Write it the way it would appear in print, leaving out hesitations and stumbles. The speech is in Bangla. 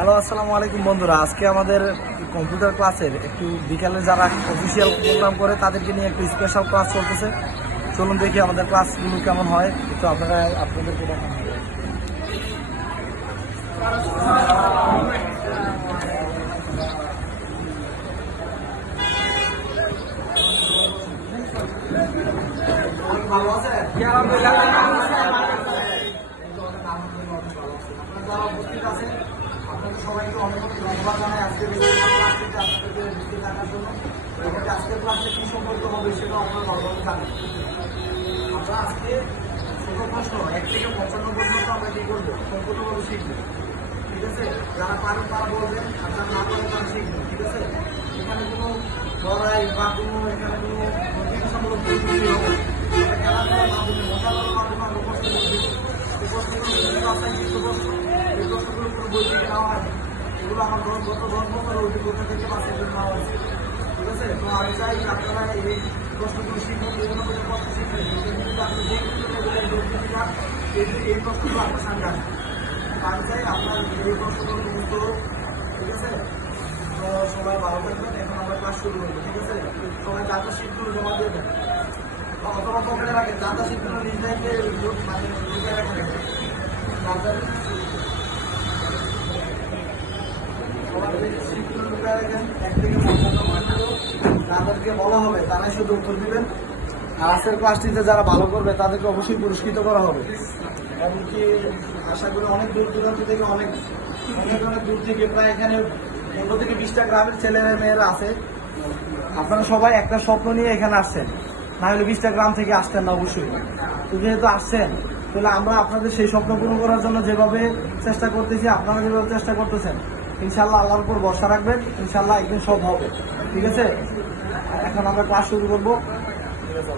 হ্যালো, আসসালামু আলাইকুম বন্ধুরা। আজকে আমাদের কম্পিউটার ক্লাসের একটু বিকালে যারা অফিসিয়াল প্রোগ্রাম করে তাদেরকে নিয়ে একটু স্পেশাল ক্লাস চলতেছে। চলুন দেখি আমাদের ক্লাসগুলো কেমন হয়, একটু আপনাদেরকে দেখানো হবে। ভালো আছে? যারা উপস্থিত আছে আপনাদের সবাইকে অনেক ধন্যবাদ জানাই আজকে আপনাদেরকে বুঝতে থাকার জন্য। আজকের ক্লাসে কি সম্পর্ক হবে সেটা আপনারা ভালোভাবে জানেন। আমরা আজকে ছোট প্রশ্ন 1 থেকে 55 পর্যন্ত আমরা কি করবো, সম্পূর্ণভাবে শিখবো। ঠিক আছে, যারা পারেন তারা বলবেন, আর যারা না পারেন তারা শিখবেন। ঠিক আছে, এখানে কোনো লড়াই বা কোনো এখানে কোনো প্রতিযোগিতামূলক পরিস্থিতি হবে খেলাধুলার মাধ্যমে, মশালার মাধ্যমে আমরা প্রশ্ন করছি। এই প্রশ্নগুলো এই প্রশ্নগুলো কোনো বই থেকে নেওয়া হয়, এগুলো আমার গত 10 বছর অভিজ্ঞতা থেকে বাসের জন্য নেওয়া হয়েছে। ঠিক আছে, তো আমি চাই আপনারা এই প্রশ্নগুলো শিখবেন, বিভিন্ন করে প্রশ্ন শিখবেন, কিন্তু আপনি যে এই প্রশ্নগুলো আপনার সামনে আসেন। আমি চাই আপনার এই প্রশ্নগুলো মুক্ত হোক। ঠিক আছে, তো সবাই ভালো থাকবেন। এখন আমরা ক্লাস শুরু করবো। ঠিক আছে, সবাই ডাটা শিটগুলো জমা দিয়ে দেন অথবা পকেটে রাখেন। ডাটা শিটগুলো নিজেকে মানে লিখে রাখেন। তাদেরকে বলা হবে, তারাই শুধু উত্তর দিবেন। আর আজকের ক্লাসটিতে যারা ভালো করবে তাদেরকে অবশ্যই পুরস্কৃত করা হবে। এমনকি আশা করি অনেক দূর দূরান্ত থেকে অনেক দূর থেকে, প্রায় এখানে 15 থেকে 20টা গ্রামের ছেলেরা মেয়েরা আছে। আপনারা সবাই একটা স্বপ্ন নিয়ে এখানে আসছেন, না হলে 20টা গ্রাম থেকে আসতেন না অবশ্যই। তো যেহেতু আসছেন, তাহলে আমরা আপনাদের সেই স্বপ্ন পূরণ করার জন্য যেভাবে চেষ্টা করতেছি, আপনারা যেভাবে চেষ্টা করতেছেন, ইনশাল্লাহ আল্লাহর উপর ভরসা রাখবেন, ইনশাল্লাহ একদিন সব হবে। ঠিক আছে, এখন আমরা ক্লাস শুরু করবো। ঠিক আছে।